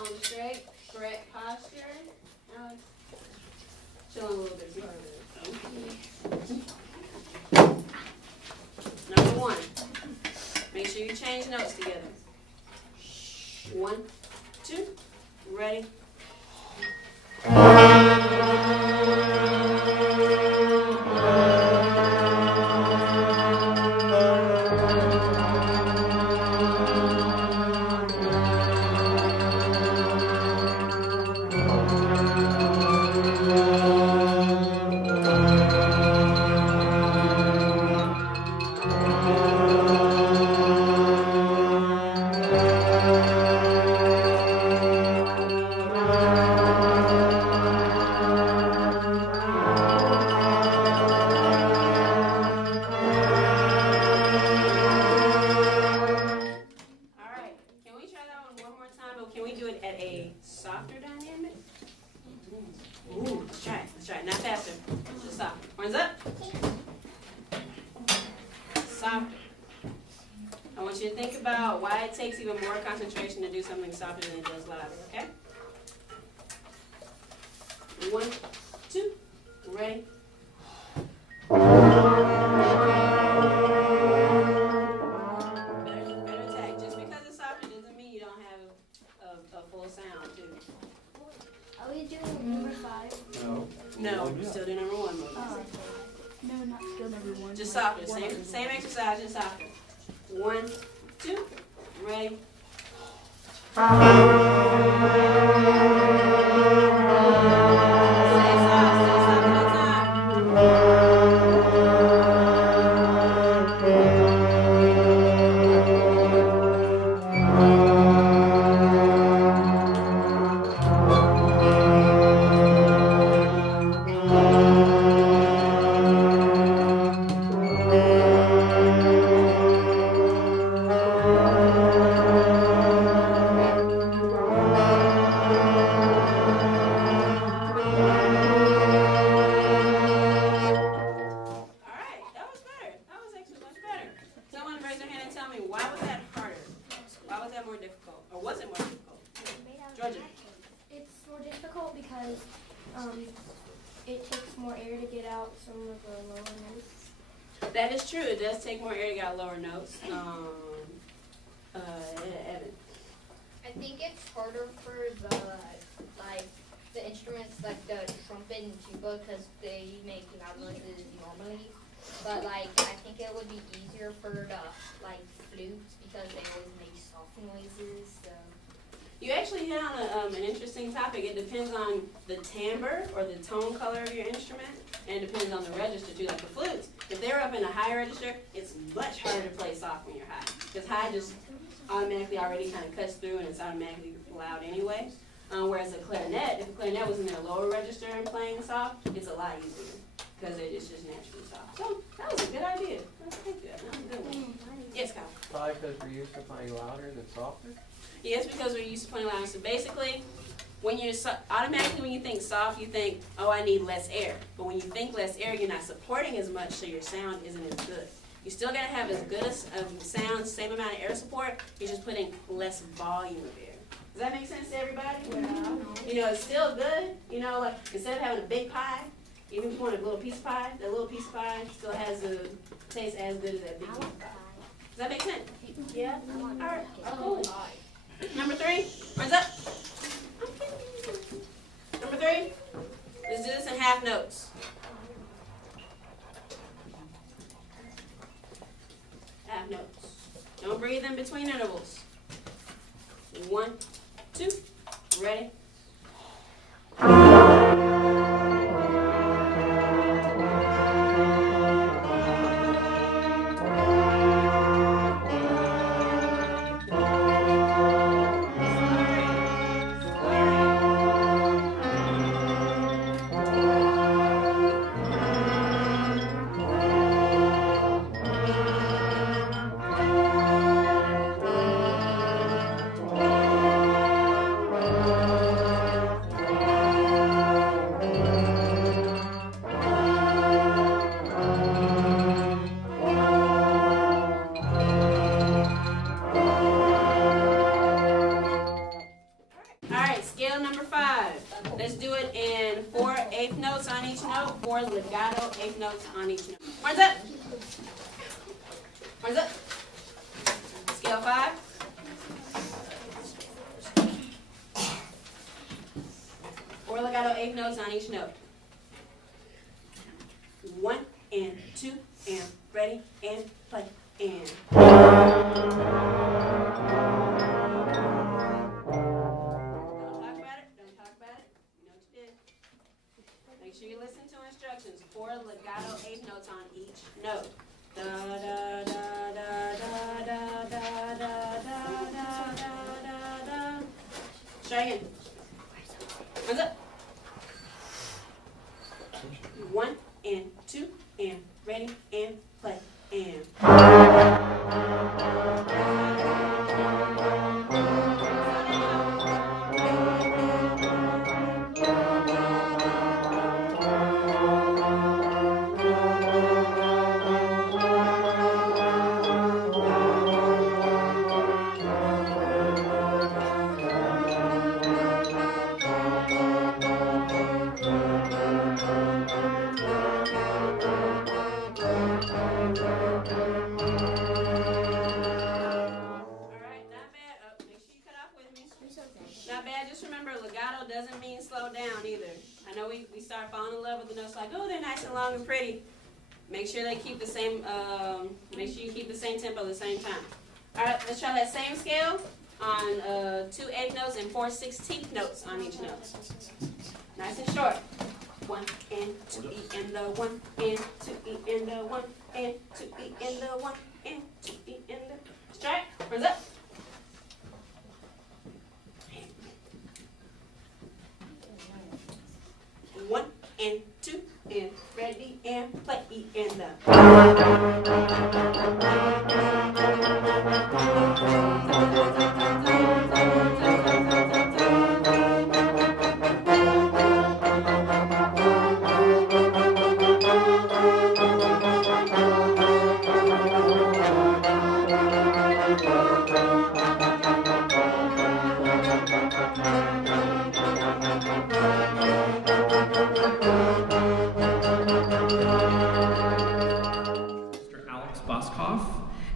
bones straight. Correct posture. Alex. Chill a little bit. Number 1. Make sure you change notes together. 1, 2, ready. Concentration to do something softer than it does louder, okay? 1, 2, ready. Better attack. Just because it's softer doesn't mean you don't have a full sound, too. Are we doing number 5? No, we're still doing number 1. No, not still number 1. Just softer. Same exercise, just softer. 1, 2, ready. It takes more air to get out some of the lower notes. That is true. It does take more air to get out lower notes. Evan. I think it's harder for the instruments like the trumpet and tuba because they make loud noises normally. But I think it would be easier for the flutes because they always make soft noises. So. You actually hit on an interesting topic. It depends on the timbre or the tone color of your instrument, and it depends on the register too. Like the flutes, if they're up in a high register, it's much harder to play soft when you're high, because high just automatically already kind of cuts through and it's automatically loud anyway. Whereas a clarinet, if a clarinet was in their lower register and playing soft, it's a lot easier because it's just naturally soft. So that was a good idea. Thank you. That was a good one. Yes, Kyle. Probably because we're used to playing louder than softer. Yes, because we're used to playing louder. So basically, when you're automatically when you think soft, you think, oh, I need less air. But when you think less air, you're not supporting as much, so your sound isn't as good. You still gotta have as good a sound, same amount of air support. You're just putting less volume of air. Does that make sense to everybody? Yeah. You know, it's still good. You know, like instead of having a big pie, even if you want a little piece of pie, that little piece of pie still has the taste as good as that big piece of pie. Does that make sense? Yeah. All right. Cool. Number 3. Runs up. Number 3. Let's do this in half notes. Half notes. Don't breathe in between intervals. 1, 2, ready. legato eighth notes on each note. Horns up. Horns up. Scale 5. Four legato eighth notes on each note. 1 and 2 and ready and play and. Make sure you listen to instructions. 4 legato eighth notes on each note. Da da da da da da da da da da da da. Try again. Hands up. 1 and 2 and ready and play and. Not bad. Just remember, legato doesn't mean slow down either. I know we start falling in love with the notes like, oh, they're nice and long and pretty. Make sure they keep the same. Make sure you keep the same tempo at the same time. All right, let's try that same scale on 2 eighth notes and 4 16th notes on each note. Nice and short. 1 and 2 E and the 1 and 2 E and the 1 and 2 E and the 1 and 2 E and the. Let's try it. Hands up. 1 and 2 and ready and play and the.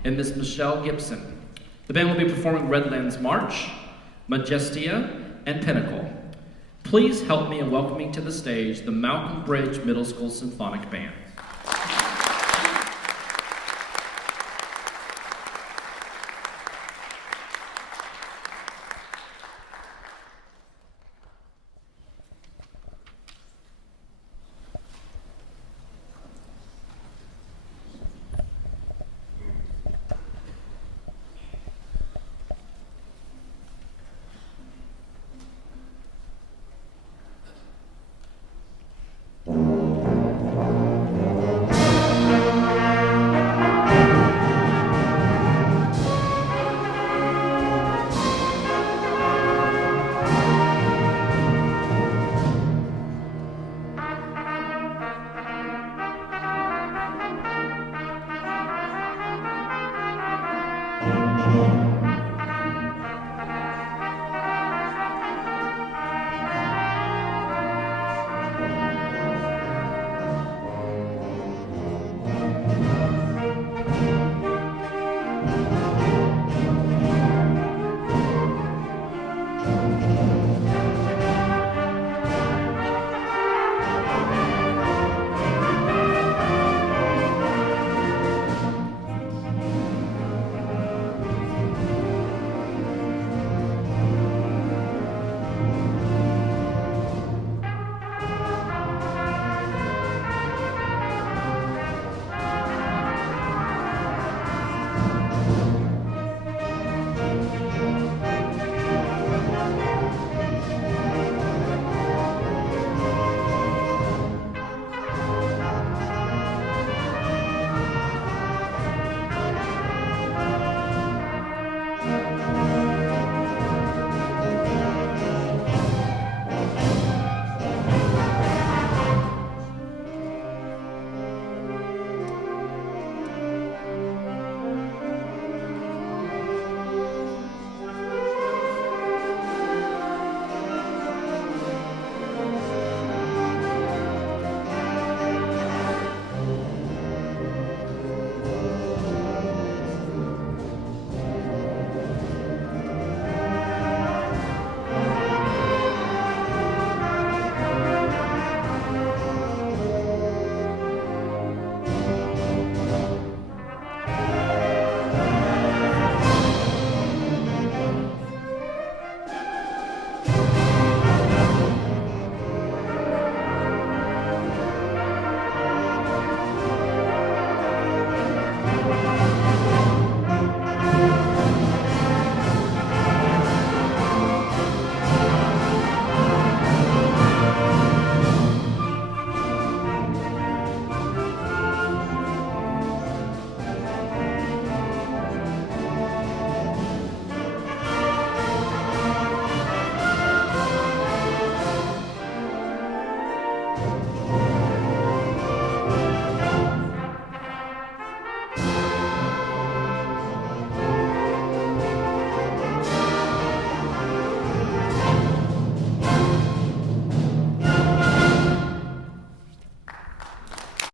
And Miss Michelle Gibson. The band will be performing Redlands March, Majestia, and Pinnacle. Please help me in welcoming to the stage the Mountain Bridge Middle School Symphonic Band. Thank you.